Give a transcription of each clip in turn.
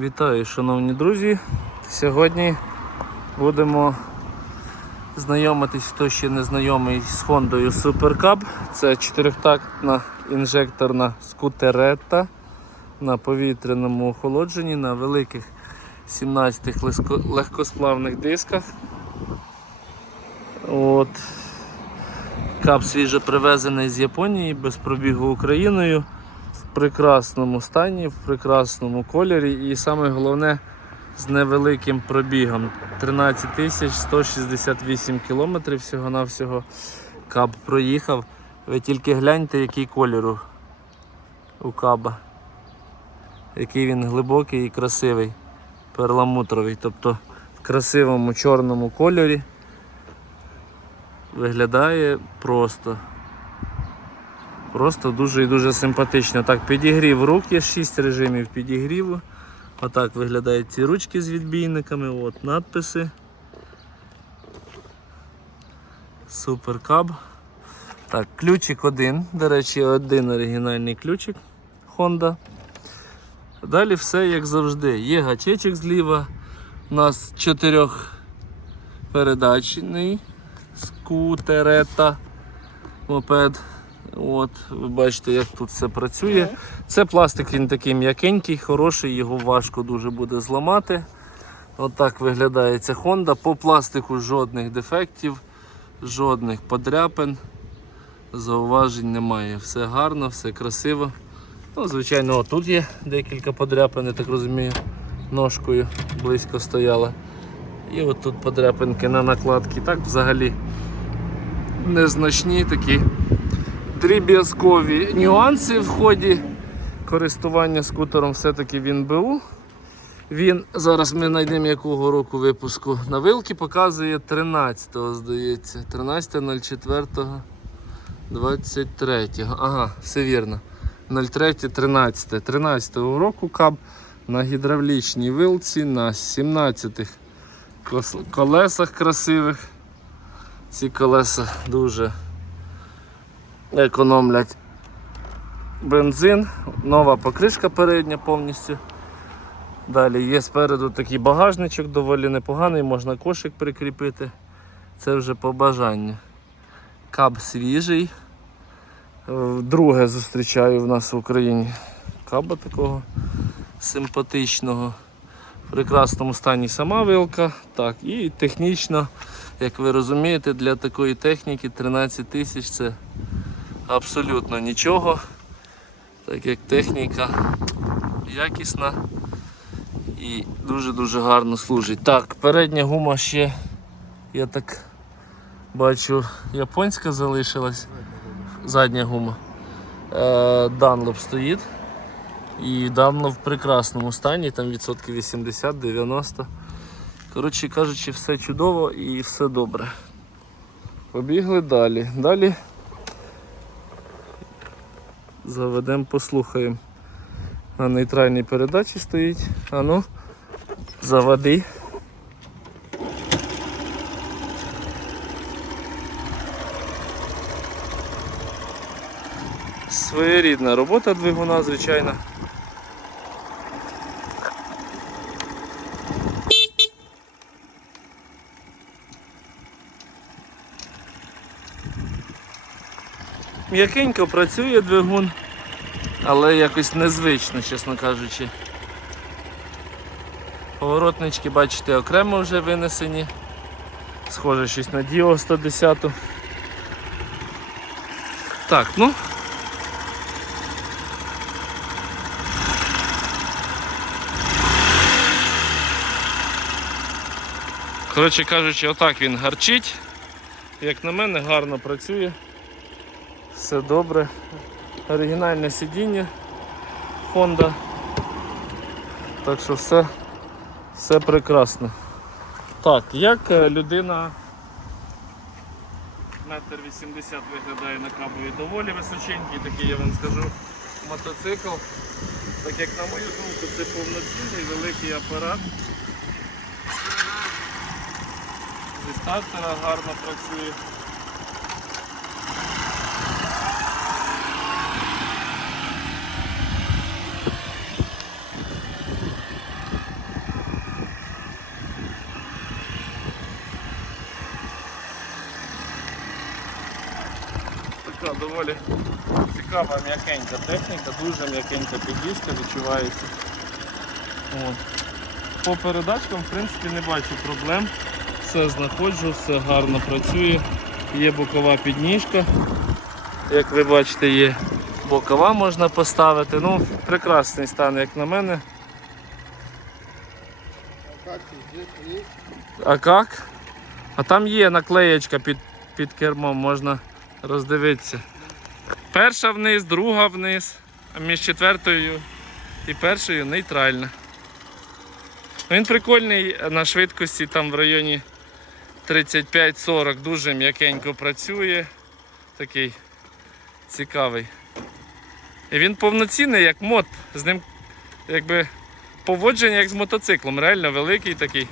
Вітаю, шановні друзі. Сьогодні будемо знайомитись, хто ще не знайомий з Хондою Super Cub. Це чотирьохтактна інжекторна скутерета на повітряному охолодженні на великих 17 легко- легкосплавних дисках. От. Кап свіже привезений з Японії без пробігу Україною прекрасному стані, в прекрасному кольорі і саме головне з невеликим пробігом. 13 тисяч 168 кілометрів всього-навсього каб проїхав. Ви тільки гляньте, який колір у- у каба. Який він глибокий і красивий, перламутровий, тобто в красивому чорному кольорі. Виглядає просто. Просто дуже і дуже симпатично. Так, підігрів рук є 6 режимів підігріву. Отак виглядають ці ручки з відбійниками. От надписи. Суперкаб. Так, ключик один. До речі, один оригінальний ключик Honda. Далі все як завжди. Є гачечок зліва. У нас чотирьохпередачний скутерета мопед. От, ви бачите, як тут все працює. Це пластик, він такий м'якенький, хороший, його важко дуже буде зламати. Отак виглядає ця Honda. По пластику жодних дефектів, жодних подряпин, зауважень немає. Все гарно, все красиво. Ну, Звичайно, тут є декілька подряпин, я так розумію, ножкою близько стояла. І от тут подряпинки на накладці. Так взагалі незначні такі дріб'язкові нюанси в ході користування скутером все-таки він БУ. Він зараз ми знайдемо якого року випуску на вилки, показує 13-го, здається. 13.04. 23. Ага, все вірно. 03, 13. 13 року каб на гідравлічній вилці на 17 колесах красивих. Ці колеса дуже економлять бензин, нова покришка передня повністю. Далі є спереду такий багажничок, доволі непоганий, можна кошик прикріпити. Це вже по бажанню. Каб свіжий. Е, Друге зустрічаю в нас в Україні каба такого симпатичного. В прекрасному стані сама вилка. Так, і технічно, як ви розумієте, для такої техніки 13 тисяч це абсолютно нічого. Так як техніка якісна і дуже-дуже гарно служить. Так, передня гума ще, я так бачу, японська залишилась. Задня гума. Е, Данлоп стоїть. І давно в прекрасному стані, там відсотків 80-90. Коротше кажучи, все чудово і все добре. Побігли далі. Далі заведемо, послухаємо. На нейтральній передачі стоїть. Ану, заводи. Своєрідна робота двигуна, звичайно. М'якенько працює двигун, але якось незвично, чесно кажучи. Поворотнички, бачите, окремо вже винесені. Схоже щось на Діо 110. Так, ну. Коротше кажучи, отак він гарчить. Як на мене, гарно працює. Все добре. Оригінальне сидіння Honda. Так що все, все прекрасно. Так, як е, людина метр вісімдесят виглядає на кабові доволі височенький, такий я вам скажу мотоцикл. Так як на мою думку це повноцінний великий апарат. Зі стартера гарно працює. Доволі цікава м'якенька техніка, дуже м'якенька підвізка відчувається. От. По передачкам в принципі не бачу проблем. Все знаходжу, все гарно працює. Є бокова підніжка. Як ви бачите, є бокова можна поставити. Ну, прекрасний стан, як на мене. А як? А там є наклеєчка під, під кермом, можна роздивитися. Перша вниз, друга вниз, а між четвертою і першою нейтральна. Він прикольний на швидкості там в районі 35-40 дуже м'якенько працює. Такий цікавий. І він повноцінний, як мод. З ним якби поводження як з мотоциклом. Реально великий такий.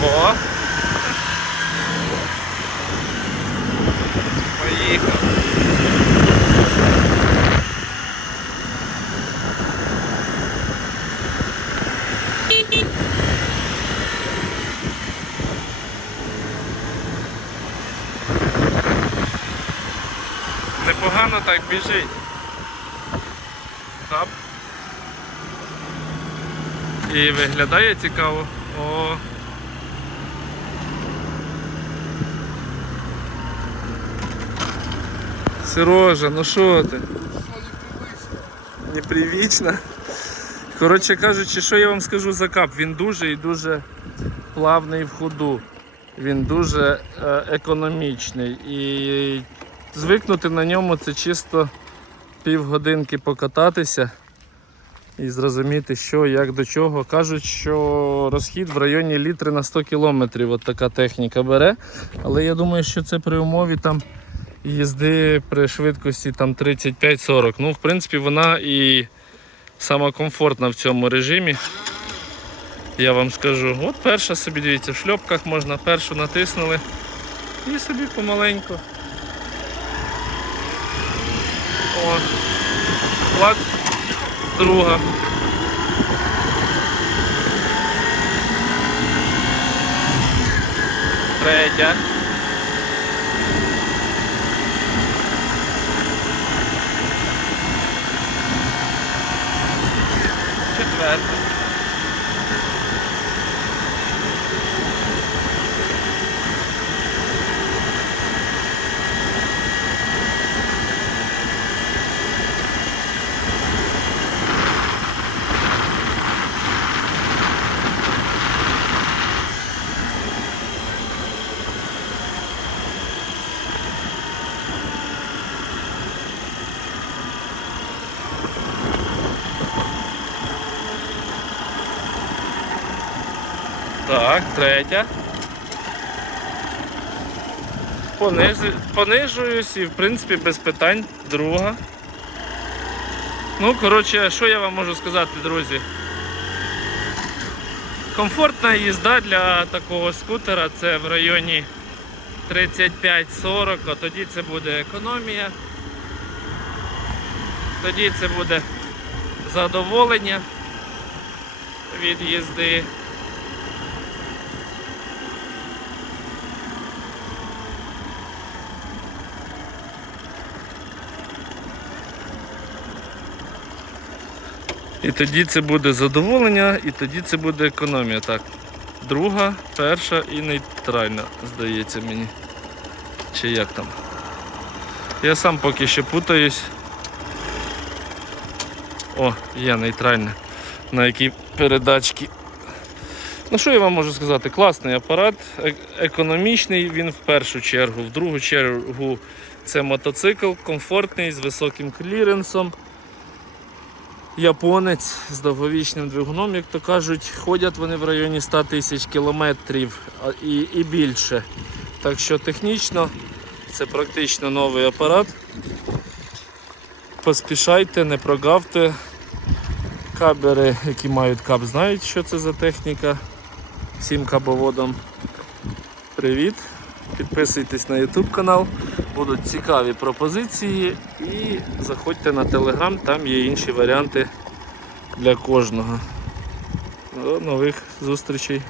О! Поїхав. Непогано так біжить. Хап. І виглядає цікаво. О. Сережа, ну що ти? Непривічно. Коротше кажучи, що я вам скажу за кап? Він дуже і дуже плавний в ходу. Він дуже е, економічний. І звикнути на ньому це чисто півгодинки покататися і зрозуміти, що, як до чого. Кажуть, що розхід в районі літри на 100 кілометрів от така техніка бере. Але я думаю, що це при умові там їзди при швидкості там 35-40. Ну, в принципі, вона і сама комфортна в цьому режимі. Я вам скажу. От перша собі, дивіться, в шльопках можна першу натиснули і собі помаленьку. О, клац, друга. Третя. that. Так, третя. Понизи... Понижуюсь і в принципі без питань. Друга. Ну, коротше, що я вам можу сказати, друзі? Комфортна їзда для такого скутера це в районі 35-40, а тоді це буде економія. Тоді це буде задоволення від їзди. І тоді це буде задоволення, і тоді це буде економія. Так. Друга, перша і нейтральна, здається мені. Чи як там. Я сам поки що путаюсь. О, є нейтральна. На якій передачки. Ну що я вам можу сказати? Класний апарат, е- економічний він в першу чергу, в другу чергу це мотоцикл, комфортний, з високим кліренсом японець з довговічним двигуном, як то кажуть, ходять вони в районі 100 тисяч кілометрів і, і більше. Так що технічно це практично новий апарат. Поспішайте, не прогавте, Кабери, які мають кап, знають, що це за техніка. Всім кабоводам привіт. Підписуйтесь на YouTube канал, будуть цікаві пропозиції і заходьте на телеграм, там є інші варіанти для кожного. До нових зустрічей.